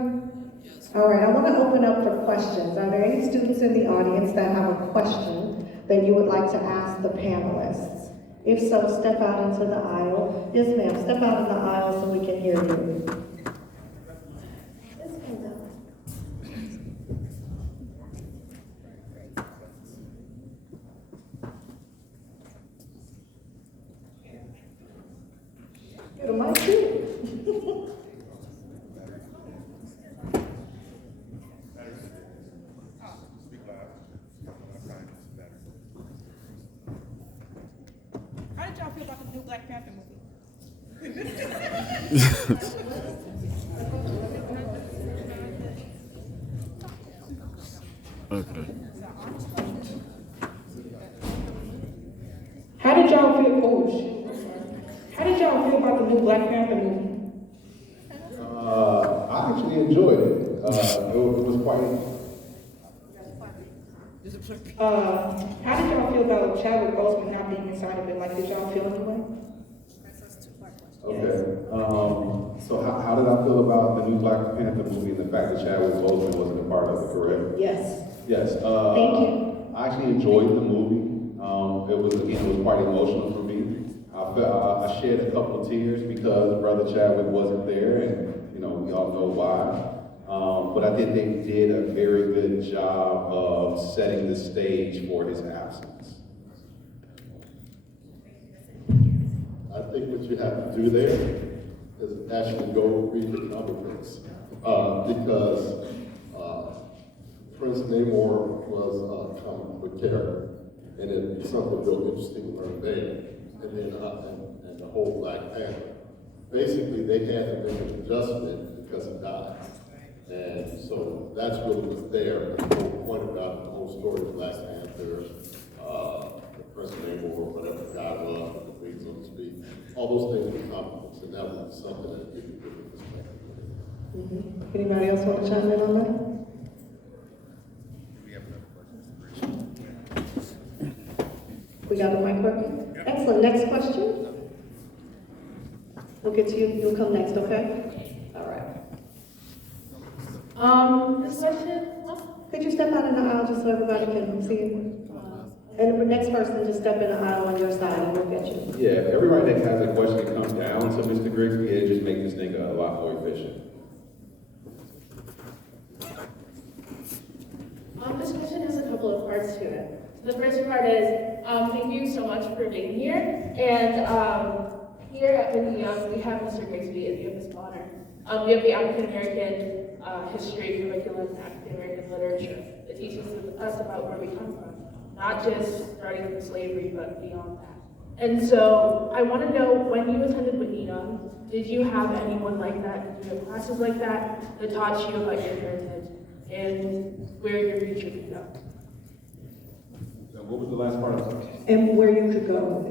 All right, I want to open up for questions. Are there any students in the audience that have a question that you would like to ask the panelists? If so, step out into the aisle. Yes, ma'am, step out in the aisle so we can hear you. Get a mic too. How did y'all feel about the new Black Panther movie? Okay. How did y'all feel? Oh shit! How did y'all feel about the new Black Panther movie? I actually enjoyed it. It was quite. How did y'all feel about Chadwick Boseman not being inside of it? Like, did y'all feel anyway? Okay. So how did I feel about the new Black Panther movie and the fact that Chadwick Boseman wasn't a part of it, correct? Yes. Yes. Thank you. I actually enjoyed the movie. It was quite emotional for me. I shed a couple of tears because Brother Chadwick wasn't there, and we all know why. But I think they did a very good job of setting the stage for his absence. I think what you have to do there is actually go read the comic books, because Prince Namor was a comic book character, and it's something real interesting to learn there. and then and the whole Black Panther. Basically, they had to make an adjustment because he died. And so that's really what's there. The whole point about the whole story of Black Panther, the Prince Namor, or whatever the guy was, the queen, so to speak. All those things were compliments, and that was something that people didn't expect. Anybody else want to chime in on that? We got the mic working? Excellent. Next question. We'll get to you. You'll come next, okay? All right. This question, Could you step out in the aisle just so everybody can see you? And the next person, just step in the aisle on your side and we'll get you. Yeah, if everybody that has a question comes down to Mr. Grigsby, it just make this thing a lot more efficient. this question has a couple of parts to it. So the first part is, thank you so much for being here. And here at Whitney Young, we have Mr. Grigsby as the office of honor. We have the African American history curriculum, African American literature that teaches us about where we come from, not just starting from slavery, but beyond that. And so I want to know, when you attended Whitney Young, did you have anyone like that? Did you have classes like that that taught you about your heritage and where your future could go? What was the last part of it? And where you could go.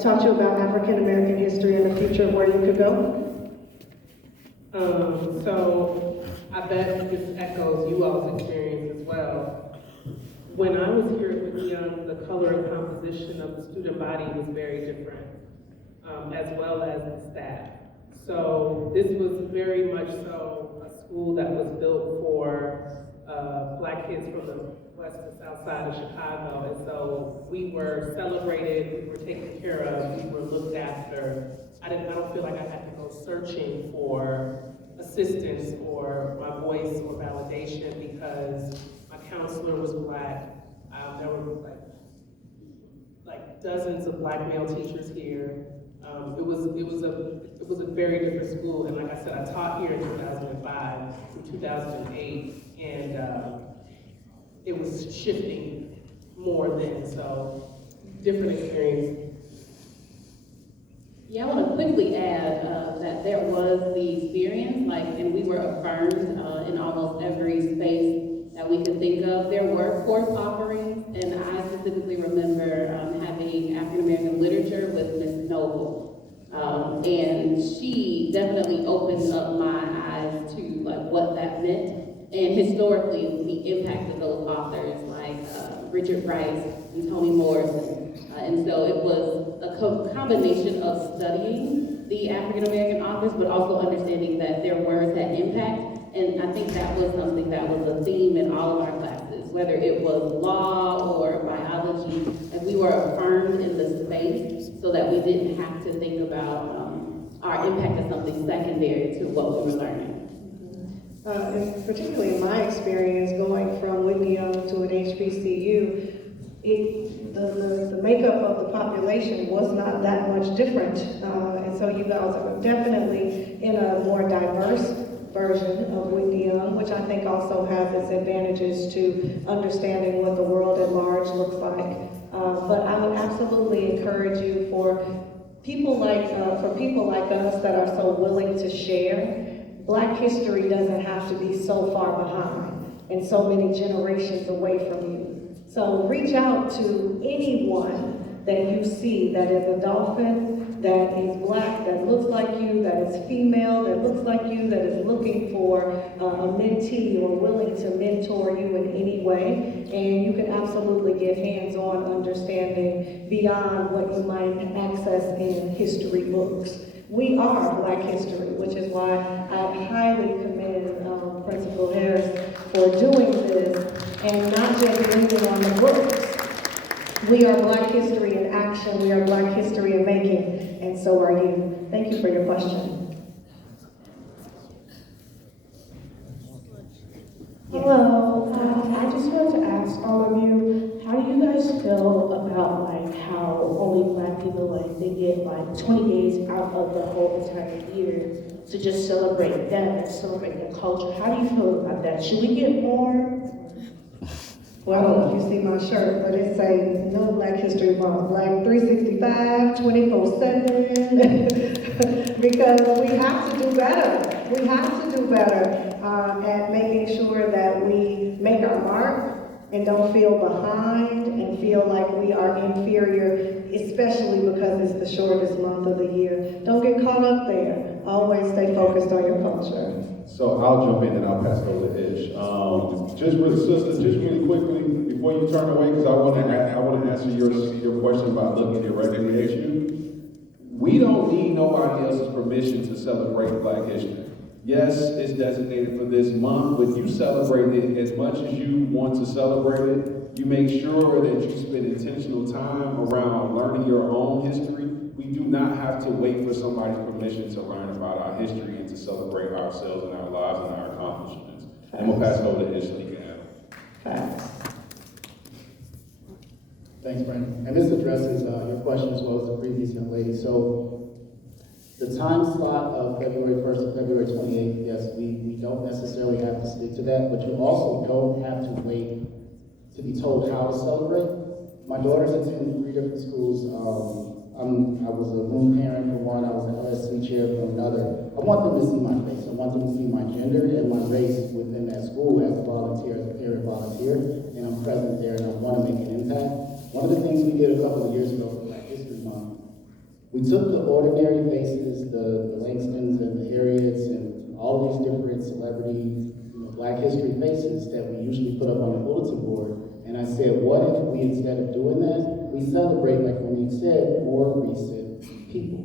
Taught you about African American history and the future of where you could go. So I bet this echoes you all's experience as well. When I was here at Whitney Young, the color and composition of the student body was very different, as well as the staff. So this was very much so a school that was built for Black kids from the west and south side of Chicago. And so we were celebrated, we were taken care of, we were looked after. I don't feel like I had to go searching for assistance or my voice or validation because my counselor was Black. There were like dozens of Black male teachers here. It was a very different school, and like I said, I taught here in 2005 through 2008, and it was shifting more then. So different experience. Yeah, I want to quickly add that there was the experience, and we were affirmed in almost every space that we could think of. There were course offerings, and I specifically remember having African American literature with Ms. Noble. And she definitely opened up my eyes to what that meant, and historically the impact of those authors like Richard Rice and Toni Morrison. And so it was a combination of studying the African American authors, but also understanding that their words had impact. And I think that was something that was a theme in all of our classes, whether it was law or biology, and we were affirmed in the space so that we didn't have to think about our impact as something secondary to what we were learning. And particularly in my experience going from Whitney Young to an HBCU, the makeup of the population was not that much different. And so you guys are definitely in a more diverse version of Whitney Young, which I think also has its advantages to understanding what the world at large looks like. But I would absolutely encourage you for people like us that are so willing to share. Black history doesn't have to be so far behind and so many generations away from you. So reach out to anyone that you see that is a dolphin, that is Black, that looks like you, that is female, that looks like you, that is looking for a mentee or willing to mentor you in any way. And you can absolutely get hands-on understanding beyond what you might access in history books. We are Black history, which is why I highly commend Principal Harris for doing this and not just reading on the books. We are Black history in action, we are Black history in making, and so are you. Thank you for your question. Hello, I just wanted to ask all of you, how do you guys feel about how only Black people they get 20 days out of the whole entire year to just celebrate them and celebrate their culture? How do you feel about that? Should we get more? Well, I don't know if you see my shirt, but it says no Black History Month, Black 365, 24/7. Because we have to do better. We have to do better at making sure that we make our mark and don't feel behind and feel like we are inferior, especially because it's the shortest month of the year. Don't get caught up there. Always stay focused on your culture. So I'll jump in and I'll pass it over to Ish. Just really, sister, just really quickly, before you turn away, because I want to answer your question about looking directly at you. We don't need nobody else's permission to celebrate Black History. Yes, it's designated for this month, but you celebrate it as much as you want to celebrate it. You make sure that you spend intentional time around learning your own history. We do not have to wait for somebody's permission to learn about our history and to celebrate ourselves and our lives and our accomplishments. And we'll pass it over to Ish so he can add. Thanks, Brandon. And this addresses your question as well as the previous young lady. So the time slot of February 1st to February 28th, yes, we don't necessarily have to stick to that, but you also don't have to wait to be told how to celebrate. My daughters attend 3 different schools. I was a room parent for one, I was an LSC chair for another. I want them to see my face. I want them to see my gender and my race within that school as a volunteer, as a parent volunteer, and I'm present there and I want to make an impact. One of the things we did a couple of years ago for Black History Month, we took the ordinary faces, the Langstons and the Harriets and all these different celebrity, Black history faces that we usually put up on the bulletin board. And I said, what if we, instead of doing that, we celebrate, like Monique said, more recent people.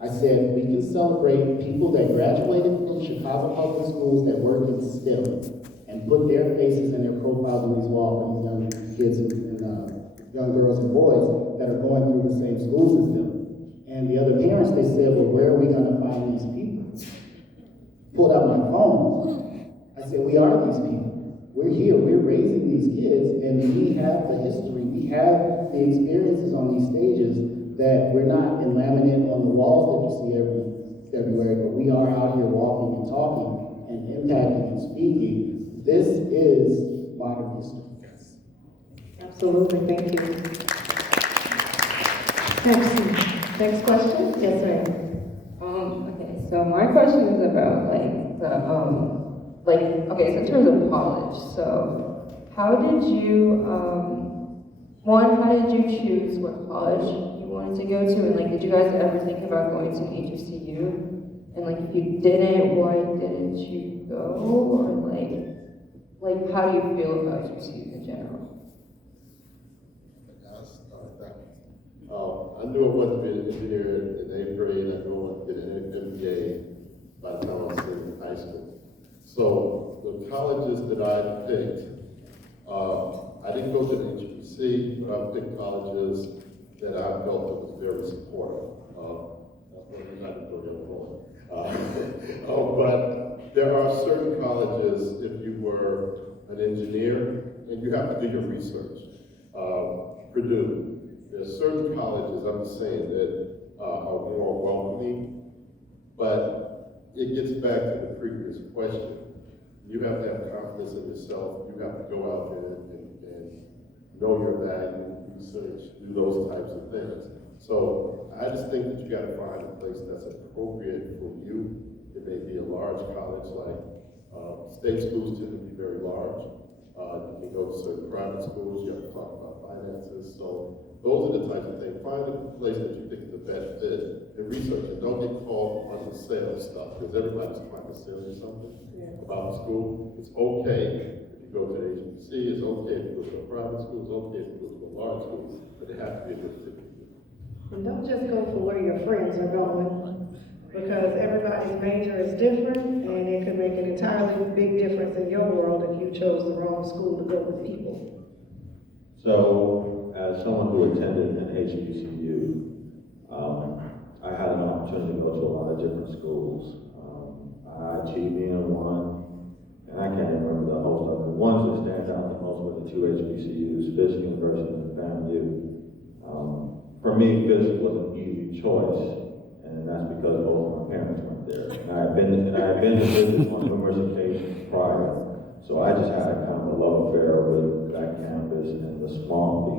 I said, we can celebrate people that graduated from Chicago public schools that work in STEM and put their faces and their profiles on these walls for these young kids and young girls and boys that are going through the same schools as them. And the other parents, they said, well, where are we going to find these people? Pulled out my phone. I said, we are these people. We're here, we're raising these kids, and we have the history, we have the experiences on these stages that we're not in laminate on the walls that you see every February, but we are out here walking and talking and impacting and speaking. This is modern history. Absolutely, thank you. Next question? Yes, ma'am. Okay, so my question is about okay, so in terms of college, so how did you, how did you choose what college you wanted to go to, and did you guys ever think about going to HBCU? And if you didn't, why didn't you go? Or how do you feel about HBCUs in general? I knew I wanted to be an engineer in 8th grade. I knew I wanted to get an MBA by the time I was in high school. So the colleges that I picked, I didn't go to the HBC, but I picked colleges that I felt that was very supportive. That's what I didn't go the other way. But there are certain colleges, if you were an engineer, and you have to do your research. Purdue. There's certain colleges, I'm just saying, that are more welcoming, but it gets back to the previous question. You have to have confidence in yourself. You have to go out there and know your value, research, do those types of things. So I just think that you got to find a place that's appropriate for you. It may be a large college, like state schools tend to be very large. You can go to certain private schools. You have to talk about finances. So those are the types of things. Find a place that you think is the best fit and research it. Don't get caught on the sales stuff, because everybody's trying to sell you something about the school. It's okay if you go to the HBC. It's okay if you go to a private school. It's okay if you go to a large school, but it has to be a good fit. And don't just go for where your friends are going, because everybody's major is different, and it could make an entirely big difference in your world if you chose the wrong school to go with people. So, as someone who attended an HBCU, I had an opportunity to go to a lot of different schools. I achieved in one, and I can't even remember the host of them. The ones that stand out the most were the 2 HBCUs, Fisk University and FAMU. For me, Fisk was an easy choice, and that's because both of my parents went there. And I had been to visit on numerous occasions prior, so I just had kind of a love affair with that campus.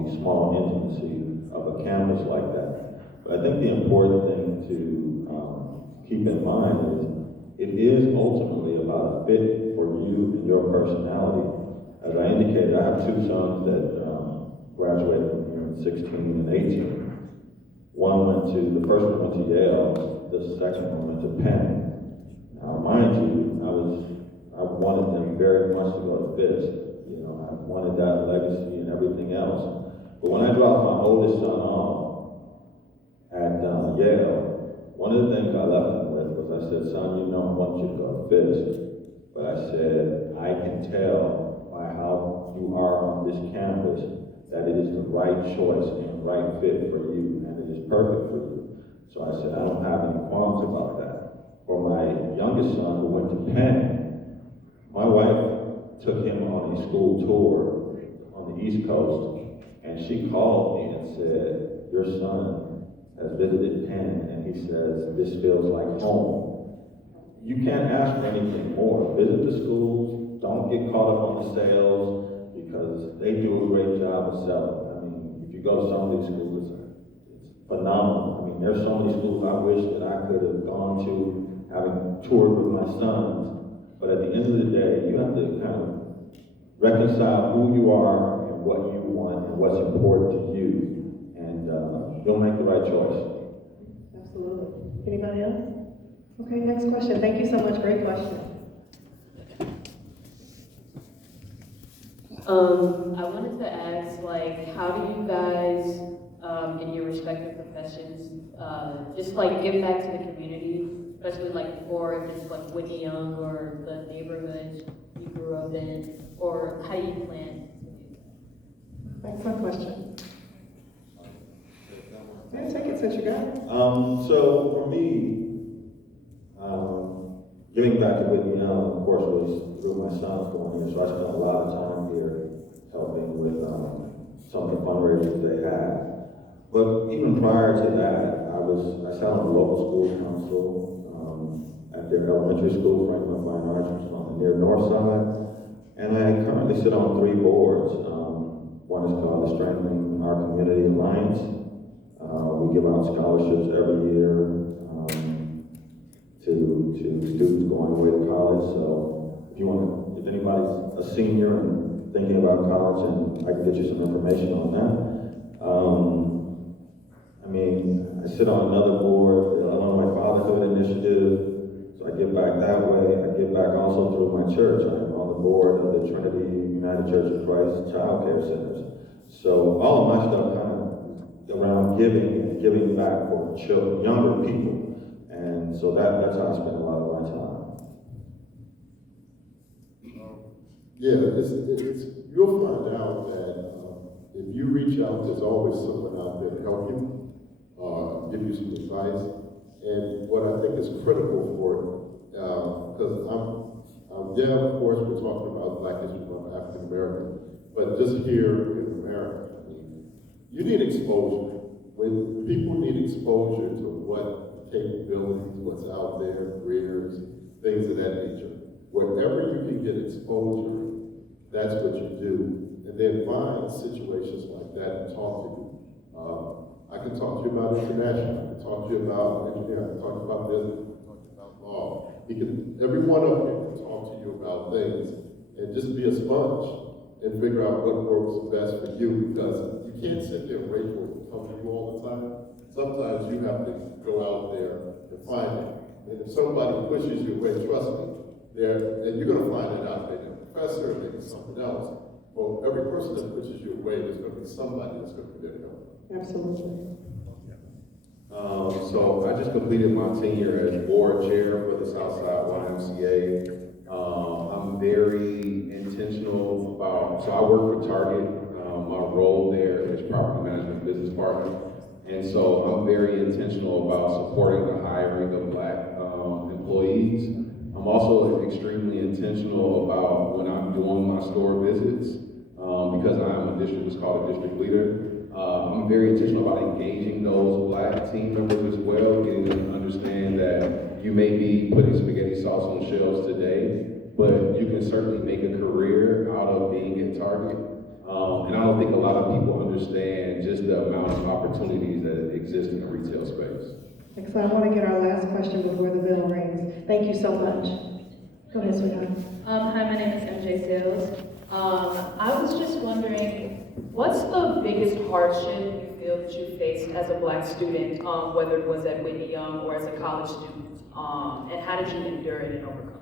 the small intimacy of a campus like that. But I think the important thing to keep in mind is it is ultimately about a fit for you and your personality. As I indicated, I have two sons that graduated from here in 16 and 18. The first one went to Yale, the second one went to Penn. Now, mind you, I wanted them very much to go to Fisk. You know, I wanted that legacy and everything else. But when I dropped my oldest son off at Yale, one of the things I left him with was I said, son, you know I want you to go to Fisk. But I said, I can tell by how you are on this campus that it is the right choice and right fit for you, and it is perfect for you. So I said, I don't have any qualms about that. For my youngest son who went to Penn, my wife took him on a school tour on the East Coast, and she called me and said, your son has visited Penn, and he says, this feels like home. You can't ask for anything more. Visit the schools, don't get caught up on the sales, because they do a great job of selling. I mean, if you go to some of these schools, it's phenomenal. I mean, there's so many schools I wish that I could have gone to, having toured with my sons. But at the end of the day, you have to kind of reconcile who you are and what you want and what's important to you. And you'll make the right choice. Absolutely. Anybody else? Okay, next question. Thank you so much. Great question. I wanted to ask, like, how do you guys, in your respective professions, just like give back to the community, especially like for just like Whitney Young or the neighborhood you grew up in, or how do you plan to do that? Excellent question. Yeah, take it since you got it. So for me, giving back to Whitney Young, of course, was through my sons going here, so I spent a lot of time here helping with some of the fundraisers they had. But even prior to that, I sat on the local school council at their elementary school, Franklin Fine Arts, which is on the near north side. And I currently sit on 3 boards. One is called the Strengthening Our Community Alliance. We give out scholarships every year to students going away to college. So if anybody's a senior and thinking about college, and I can get you some information on that. I sit on another board, the Illinois Fatherhood Initiative, so I give back that way. I give back also through my church. I'm on the board of the Trinity United Church of Christ Child Care Centers. So all of my stuff kind of around giving back for younger people. And so that's how I spend a lot of my time. You'll find out that if you reach out, there's always someone out there to help you, give you some advice. And what I think is critical for it, because of course, we're talking about Black History Month, African American, but just here in America, you need exposure. When people need exposure to what capabilities, what's out there, careers, things of that nature. Wherever you can get exposure, that's what you do. And then find situations like that and talk to you. I can talk to you about international, I can talk to you about engineering, I can talk to you about business, I can talk to you about law. Every one of you can talk to you about things and just be a sponge and figure out what works best for you, because you can't sit there and wait for it to come to you all the time. Sometimes you have to go out there and find it. And if somebody pushes you away, trust me, and you're going to find it out. Maybe a professor, maybe something else. Well, every person that pushes you away, there's going to be somebody that's going to be there to help. Absolutely. So I just completed my tenure as board chair for the Southside YMCA. I'm very intentional about, so I work for Target. My role there is property management business partner. And so I'm very intentional about supporting the hiring of Black employees. I'm also extremely intentional about when I'm doing my store visits, because I'm what's called a district leader. I'm very intentional about engaging those Black team members as well, getting them to understand that you may be putting spaghetti sauce on shelves today, but you can certainly make a career out of being at Target. And I don't think a lot of people understand just the amount of opportunities that exist in the retail space. So I want to get our last question before the bell rings. Thank you so much. Go ahead, sweetheart. Hi, my name is MJ Sales. I was just wondering, what's the biggest hardship you feel that you faced as a Black student, whether it was at Whitney Young or as a college student, and how did you endure it and overcome it?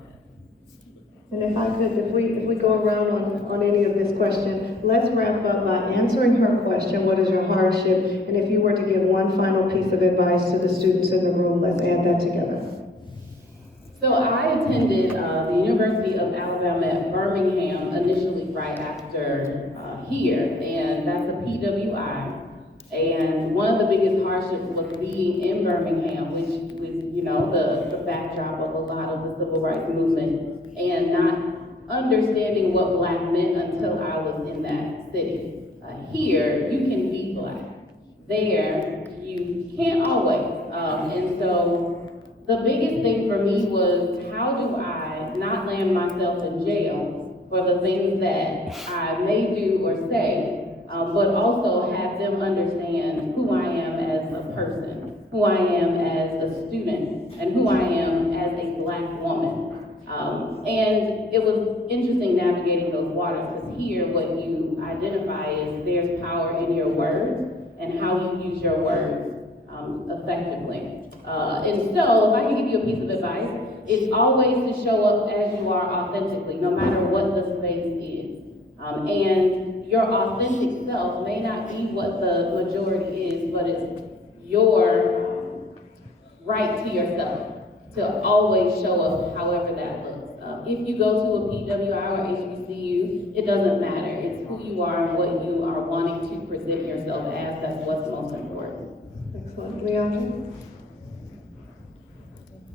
And if I could, if we go around on any of this question, let's wrap up by answering her question, what is your hardship? And if you were to give one final piece of advice to the students in the room, let's add that together. So I attended the University of Alabama at Birmingham initially right after here, and that's a PWI. And one of the biggest hardships was being in Birmingham, which was, you know, the backdrop of a lot of the civil rights movement, and not understanding what Black meant until I was in that city. Here, you can be Black. There, you can't always. And so the biggest thing for me was, how do I not land myself in jail for the things that I may do or say, but also have them understand who I am as a person, who I am as a student, and who I am as a Black woman. And it was interesting navigating those waters, because here what you identify is there's power in your words and how you use your words effectively. And so, if I can give you a piece of advice, it's always to show up as you are authentically, no matter what the space is. And your authentic self may not be what the majority is, but it's your right to yourself to always show up however that looks. If you go to a PWI or HBCU, it doesn't matter. It's who you are and what you are wanting to present yourself as. That's what's most important. Excellent. Leandra?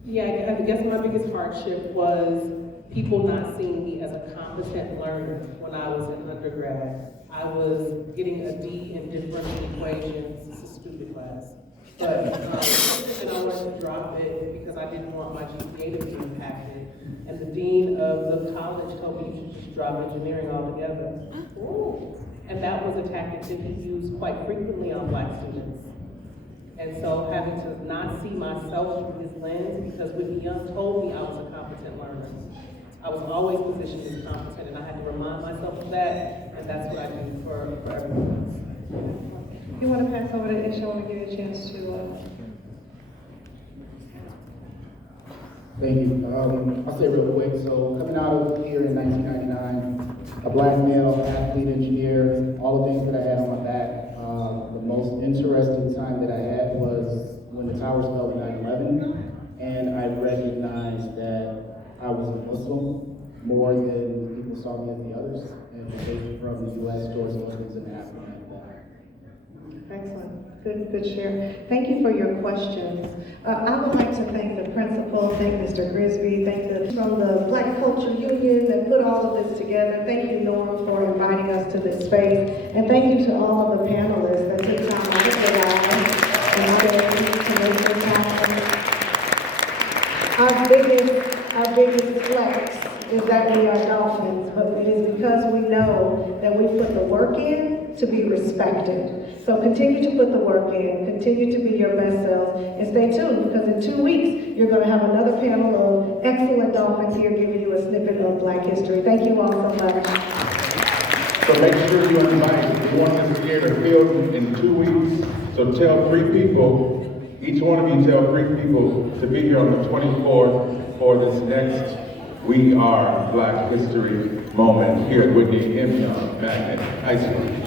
Yeah, I guess my biggest hardship was people not seeing me as a competent learner when I was in undergrad. I was getting a D in differential equations. It's a stupid class. But and I wanted to drop it because I didn't want my GPA to be impacted. And the dean of the college told me you should just drop engineering altogether. And that was a tactic that he used quite frequently on Black students. And so having to not see myself through his lens, because Whitney Young told me I was a competent learner. I was always positioned as competent, and I had to remind myself of that, and that's what I do for everyone. You want to pass over to Isha? I want to give you a chance to... Thank you. I'll say real quick. So coming out of here in 1999, a Black male, athlete, engineer, all the things that I had on my back. The most interesting time that I had was when the towers fell in 9/11, and I recognized that I was a Muslim more than people saw me as the others, and the hate from the U.S. towards Muslims and Africa. Excellent. Good share. Thank you for your questions. I would like to thank the principal, thank Mr. Grisby, from the Black Culture Union that put all of this together. Thank you, Norm, for inviting us to this space. And thank you to all of the panelists that took time out of their lives and to make this happen. Our biggest flex is that we are dolphins, but it is because we know that we put the work in to be respected. So continue to put the work in, continue to be your best selves, and stay tuned, because in 2 weeks, you're going to have another panel of excellent dolphins here giving you a snippet of Black history. Thank you all so much. So make sure you invite. We want us here to field in 2 weeks. So tell 3 people, each one of you tell 3 people to be here on the 24th for this next We Are Black History moment here at Whitney Young Magnet High School.